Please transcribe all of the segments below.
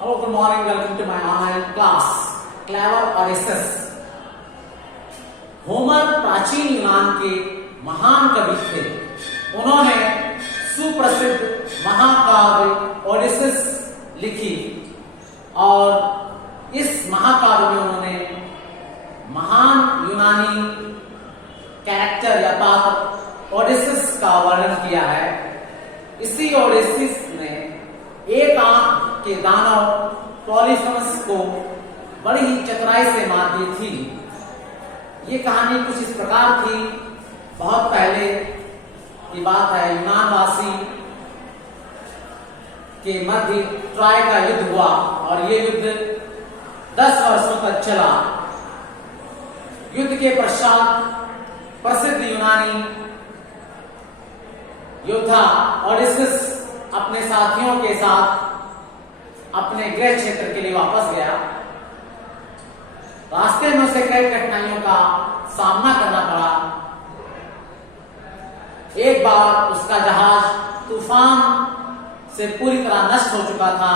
Hello, good morning. Welcome to my online class. Clever Odysseus. Homer प्राचीन यूनान के महान कवि थे। उन्होंने सुप्रसिद्ध महाकाव्य ओडिसिस लिखी और इस महाकाव्य में उन्होंने महान यूनानी कैरेक्टर या पात्र ओडिसिस का वर्णन किया है। इसी ओडिसिस ने एक आंख के दानव पॉलीफेमस को बड़ी ही चतुराई से मार दी थी। ये कहानी कुछ इस प्रकार थी। बहुत पहले की बात है, यूनानवासी के मध्य ट्रॉय का युद्ध हुआ और ये युद्ध 10 वर्षों तक चला। युद्ध के पश्चात प्रसिद्ध यूनानी योद्धा ओडिसिस अपने साथियों के साथ अपने गृह क्षेत्र के लिए वापस गया। रास्ते में उसे कई कठिनाइयों का सामना करना पड़ा। एक बार उसका जहाज तूफान से पूरी तरह नष्ट हो चुका था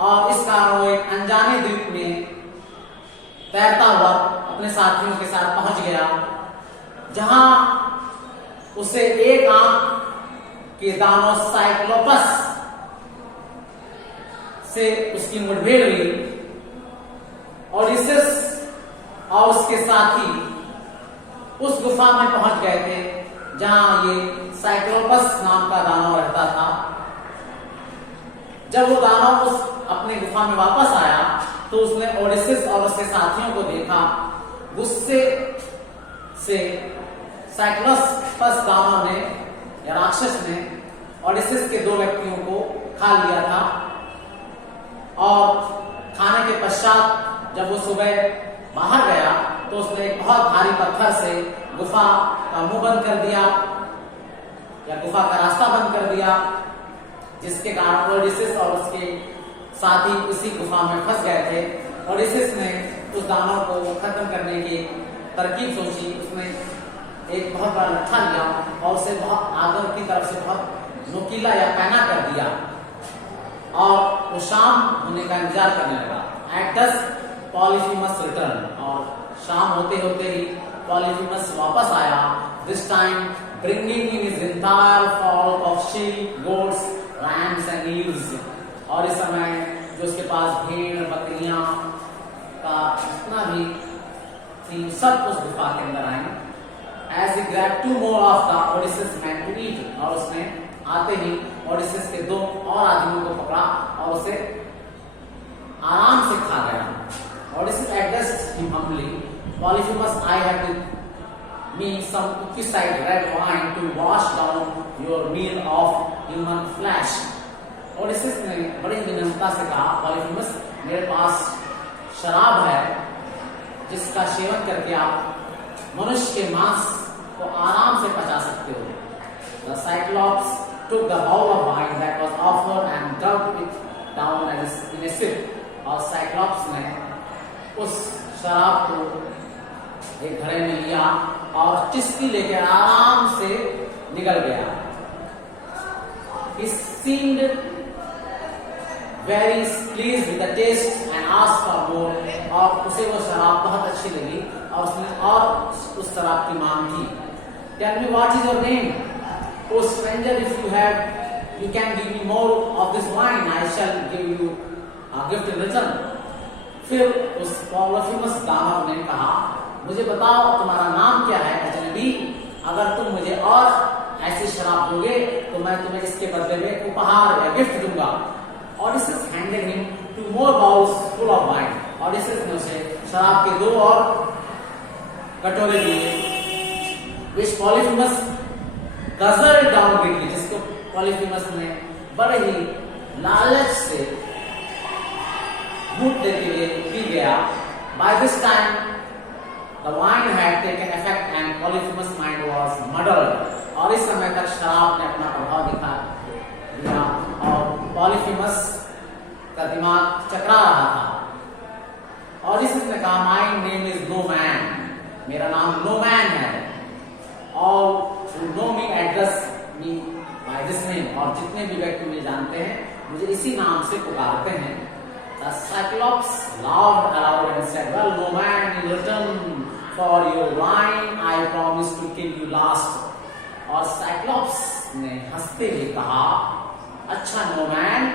और इस कारण वो एक अनजाने द्वीप में तैरता हुआ अपने साथियों के साथ पहुंच गया, जहां उसे एक आंख के दानव साइक्लोपस से उसकी मुठभेड़ हुई। ओडिसिस और उसके साथी उस गुफा में पहुंच गए थे जहां ये साइक्लोपस नाम का दानव रहता था। जब वो दानव उस अपने गुफा में वापस आया तो उसने ओडिसिस और उसके साथियों को देखा। गुस्से से साइक्लोपस दानव ने या राक्षस ने ओडिसिस के 2 व्यक्तियों को खा लिया था और खाने के पश्चात जब वो सुबह बाहर गया तो उसने एक बहुत भारी पत्थर से गुफा का मुंह बंद कर दिया या गुफा का रास्ता बंद कर दिया, जिसके कारण ओडिसिस और उसके साथी उसी गुफा में फंस गए थे। ओडिसिस ने उस दानव को खत्म करने की तरकीब सोची। उसने एक बहुत बड़ा लट्ठा लिया और उसे बहुत आगे की तरफ से बहुत नुकीला या पैना कर दिया और वो शाम होने का इंतजार करने लगा। एट डस्क पॉलीफेमस रिटर्न, और शाम होते होते ही पॉलीफेमस वापस आया। This time bringing in his entire flock of sheep, goats, rams and ewes. और इस समय जो उसके पास भेड़ बकरियां का जितना भी थी सब उस गुफा के अंदर आई। As he grabbed 2 more of the Odysseus men to eat, और उसने आते ही ओडिसिस के 2 और आदमियों को पकड़ा और उसे आराम से खा गया। Odysseus addressed him humbly, Polyphemus, I have with me some cookie-side red wine to wash down your meal of human flesh. Odysseus ने बड़ी विनम्रता से कहा, पॉलीफेमस, मेरे पास शराब है जिसका सेवन करके आप मनुष्य के मांस को आराम से पचा सकते हो। The Cyclops took the bowl of wine that was offered and dumped it down in a sip. और साइक्लॉप्स ने उस शराब को एक घड़े में लिया और चिस्की लेकर आराम से निकल गया। He seemed very pleased with the taste and asked for more, और उसे वो शराब बहुत अच्छी लगी और उसने और उस शराब की मांग की। Tell me what is your name? Oh stranger, if you can give me more of this wine, I shall give you a gift in return. फिर उस पॉलीफेमस दानव ने कहा, मुझे बताओ तुम्हारा नाम क्या है अजनबी? अगर तुम मुझे और ऐसी शराब दोगे तो मैं तुम्हें इसके बदले में उपहार या गिफ्ट दूंगा। Odysseus handed him 2 more bowls full of wine. Odysseus ने उसे शराब के 2 और कटोरे दिए, which Polyphemus guzzled down quickly, जिसको पॉलीफेमस ने बड़े ही लालच से घूंट देते हुए पी गया। By this time, the wine had taken effect and Polyphemus' mind was muddled. और इस समय तक शराब ने अपना प्रभाव दिखा दिया और पॉलीफेमस का दिमाग चकरा रहा था। और इसने कहा, My name is No Man, मेरा नाम नो मैन है। All who know me address me by by this name, और जितने भी व्यक्ति मुझे जानते हैं मुझे इसी नाम से पुकारते हैं। The Cyclops laughed aloud and said, "Well, no man, in return for your wine, I promise to kill you last." और Cyclops ने हंसते हुए कहा, अच्छा नो मैन,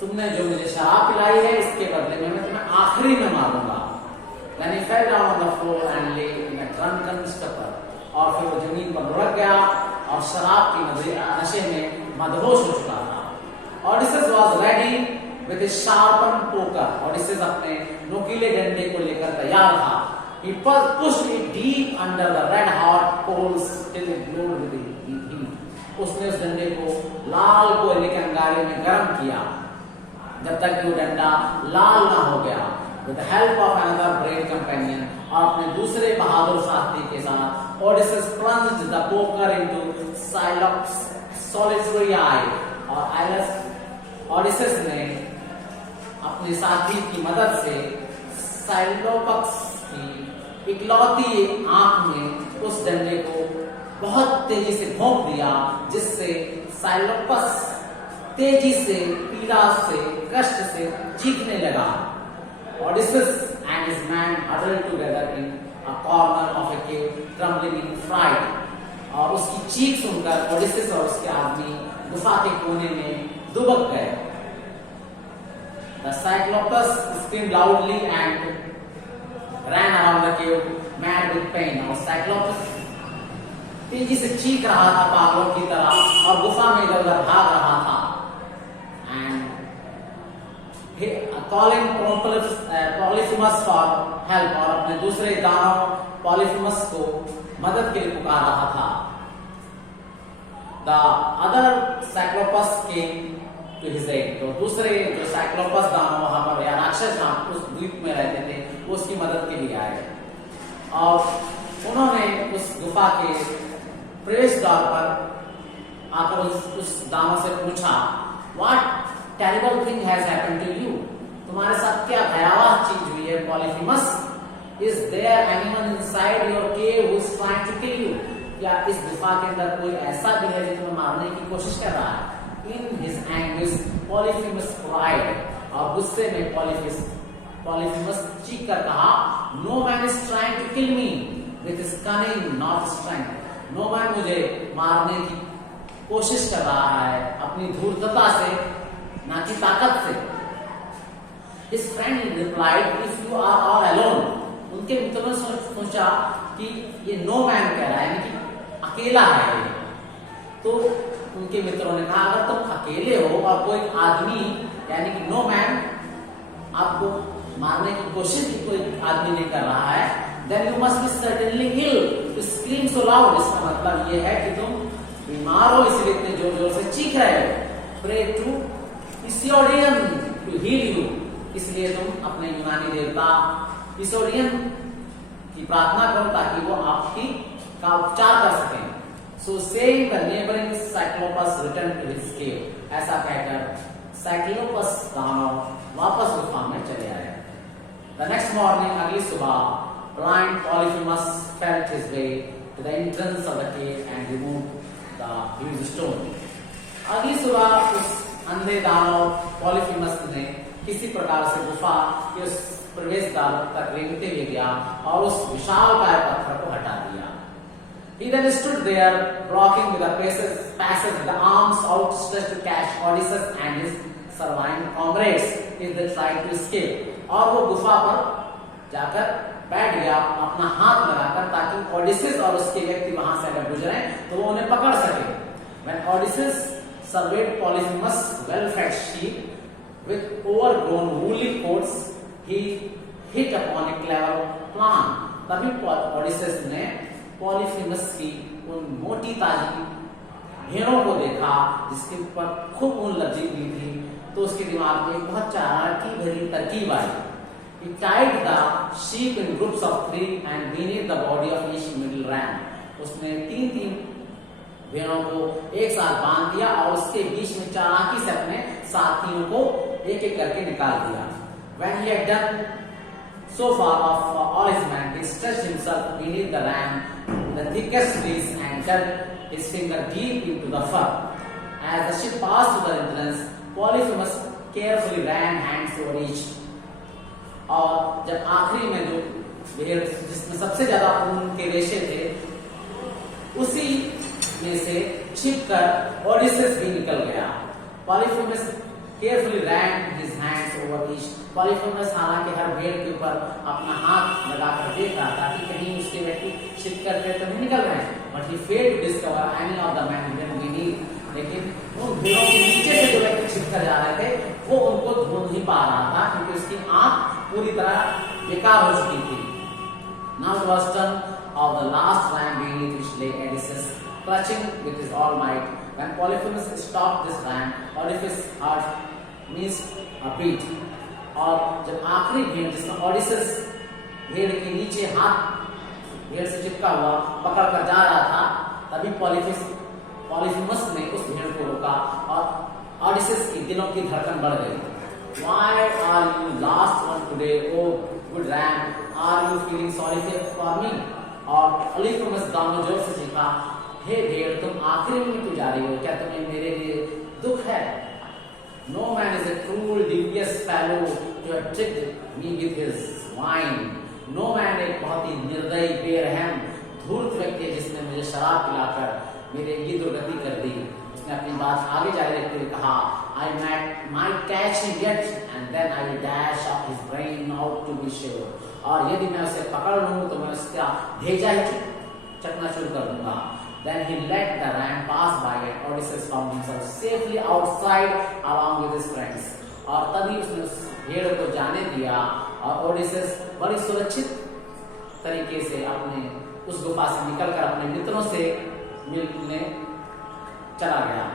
तुमने जो मुझे शराब पिलाई है इसके बदले में मैं तुम्हें आखिरी में मारूंगा। Then he fell down on the floor and lay in a drunken stupor. और फिर वो जमीन पर लुढ़क गया और शराब की नशे में मदहोश हो चुका था। Odysseus was ready with his sharpened poker. Odysseus अपने नोकीले डंडे को लेकर तैयार था। He pushed it deep under the red hot coals till it glowed with heat. उसने उस डंडे को लाल कोयले के अंगारे में गर्म किया जब तक कि वो डंडा लाल ना हो गया। With the help of another brave companion, और अपने दूसरे बहादुर साथी के साथ Odysseus plunged the poker into Cyclops' solitary eye. और Odysseus ने अपने साथी की मदद से साइक्लोपस की इकलौती आंख में उस डंडे को बहुत तेजी से भोंक दिया, जिससे साइक्लोपस तेजी से, पीड़ा से, कष्ट से चीखने लगा। Odysseus and his man huddled together in a corner of a cave, trembling in fright. और उसकी चीख सुनकर Odysseus और उसके आदमी गुफा के कोने में दुबक गए। The Cyclops screamed loudly and ran around the cave, mad with pain. और Cyclops तेजी से चीख रहा था पागलों की तरह और गुफा में इधर-उधर भाग रहा था। Calling Polyphemus for help, और अपने दूसरे दानव Polyphemus को मदद के लिए पुकार रहा था। The other Cyclops came to his aid. तो दूसरे जो Cyclops दानव वहां पर या राक्षस उस द्वीप में रहते थे वो उसकी मदद के लिए आए और उन्होंने उस गुफा के प्रवेश द्वार पर आकर उस दानव से पूछा, What terrible thing has happened to you? तुम्हारे साथ क्या भयावह चीज हुई है Polyphemus? Is there anyone inside your cave who is trying to kill you? क्या इस गुफा के अंदर कोई ऐसा भी है जो तुम्हें मारने की कोशिश कर रहा है? In his anguish, Polyphemus cried. और गुस्से में Polyphemus चीख कर कहा, No man is trying to kill me with his cunning, not strength. No man मुझे मारने की कोशिश कर रहा है अपनी धूर्तता से, ना कि ताकत से। His friend replied, If you are all alone. उनके मित्रों ने सोचा कि ये नो मैन कह रहा है, यानी कि अकेला है ये। तो उनके मित्रों ने कहा, अगर तुम अकेले हो और कोई आदमी यानी कि नो मैन आपको मारने की कोशिश भी कोई आदमी नहीं कर रहा है, then you must be certainly ill to scream so loud. इसका मतलब ये है कि तुम बीमार हो, इसलिए इतने जोर जोर से चीख रहे हो। Pray to Poseidon to heal you. इसलिए तुम अपने यूनानी देवता Poseidon की प्रार्थना करो ताकि वो आपकी का उपचार कर सकें। So saying, the neighboring Cyclops returned to his cave. ऐसा कहकर Cyclops दानव वापस गुफा में चले आए। The next morning, अगली सुबह, blind Polyphemus felt his way to the entrance of the cave and removed the huge stone. अगली सुबह उस अंधे दानव Polyphemus ने किसी प्रकार से गुफा के उस प्रवेश द्वार तक रेंगते हुए गया और उस विशालकाय पत्थर को हटा दिया। He then stood there, rocking with the passage with the arms outstretched to catch Odysseus and his surviving comrades if they tried to escape. और वो गुफा पर जाकर बैठ गया अपना हाथ लगाकर ताकि Odysseus और उसके व्यक्ति वहां से अगर गुजरे तो वो उन्हें पकड़ सके। When Odysseus surveyed Polyphemus' well-fed sheep with overgrown woolly coats, he hit upon a clever plan. तभी Odysseus ने Polyphemus की उन मोटी ताजी भेड़ों को देखा जिसके ऊपर खूब ऊन लगी हुई थी, तो उसके दिमाग में एक बहुत चालाकी भरी तरकीब आई। He tied the sheep in groups of 3 and beneath the body of each middle ram. उसने 3-3 भेड़ों को एक साथ बांध दिया और उसके बीच में चालाकी से अपने साथियों को एक-एक करके निकाल दिया। When he had done so far of all his men, he stretched himself beneath the ram in the thickest trees and dug his finger deep into the fur. As the ship passed through the entrance, Polyphemus carefully ran hands over each. और जब आखिरी में जो भेड़ जिसमें सबसे ज्यादा ऊन के रेशे थे, उसी में से छिपकर ओडिसेस भी निकल गया। Polyphemus carefully ran his hands over each. Polyphemus हालांकि हर भेड़ के ऊपर अपना हाथ लगाकर देख रहा था कि कहीं उसके व्यक्ति छिपकर के तो नहीं निकल रहे हैं, but he failed to discover any of the men hidden beneath. लेकिन उन भेड़ों के नीचे से जो व्यक्ति छिपकर जा रहे थे, वो उनको ढूंढ नहीं पा रहा था क्योंकि उसकी आंख पूरी तरह बेकार हो चुकी थी। Now it was turn of the last ram beneath which lay Odysseus, clutching with his all might. When Polyphemus stopped this ram, Odysseus heart missed a beat. और जब आखिरी भेड़ जिसमें ओडिसेस भेड़ के नीचे हाथ भेड़ से चिपका हुआ पकड़ कर जा रहा था, तभी पॉलीफेमस ने उस भेड़ को रोका और ओडिसेस के दिलों की धड़कन बढ़ गई। Why are you last one today, oh good ram? Are you feeling sorry for me? और पॉलीफेमस दोनों जोर से चीखा, हे भेड़ तुम आखिरी में क्यों जा रही हो? क्या तुम्हें मेरे लिए दुख है? No man is a cruel, devious fellow to have tricked me with his wine. No man एक बहुत ही निर्दयी, बेरहम, धूर्त व्यक्ति है जिसने मुझे शराब पिलाकर मेरे ये दुर्गति कर दी। उसने अपनी बात आगे जारी रखते हुए कहा, I might catch him yet, and then I will dash up his brain out to be sure. और यदि मैं उसे पकड़ लूँ तो मैं उसका भेजा ही चकनाचूर कर दूंगा। Then he let the ram pass by and Odysseus found himself safely outside along with his friends. और तभी उसने उस भेड़ को जाने दिया और ओडिसेस बड़ी सुरक्षित तरीके से अपने उस गुफा से निकलकर अपने मित्रों से मिलने चला गया।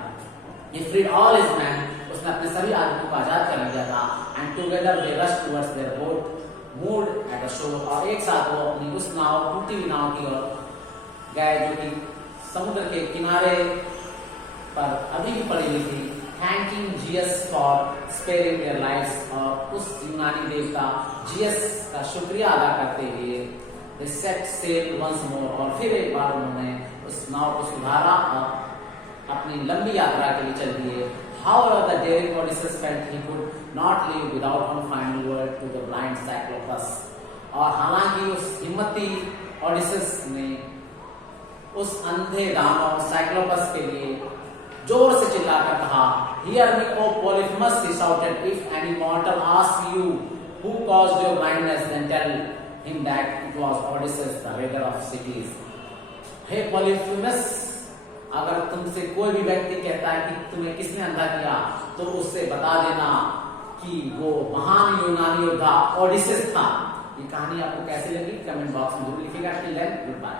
He freed all his men. उसने अपने सभी आदमियों को आजाद कर लिया था। And together they rushed towards their boat, moored at the shore. और एक साथ वो अपनी उस नाव, टूटी हुई नाव की ओर गए जो कि समुद्र के किनारे पर अभी भी पड़ी हुई थी। Thanking Zeus for sparing their lives, और उस यूनानी देवता जियस का शुक्रिया अदा करते हुए they set sail once more, और फिर एक बार उन्होंने उस नाव को सुधारा और अपनी लंबी यात्रा के लिए चल दिए। However, the daring Odysseus felt he could not leave without one final word to the blind Cyclops. और हालांकि उस हिम्मती ओडिसेस ने उस अंधे दानव साइक्लोपस के लिए जोर से चिल्लाकर कहा, Hear me, O Polyphemus, he shouted, if any mortal asks you who caused your blindness, then tell him that it was Odysseus, the raider of cities. Hey Polyphemus, अगर तुमसे कोई भी व्यक्ति कहता है कि तुम्हें किसने अंधा किया, तो उससे बता देना कि वो महान यूनानी योद्धा ओडिसेस था। ये कहानी आपको कैसी लगी कमेंट बॉक्स में जरूर लिखिएगा। Till then good bye.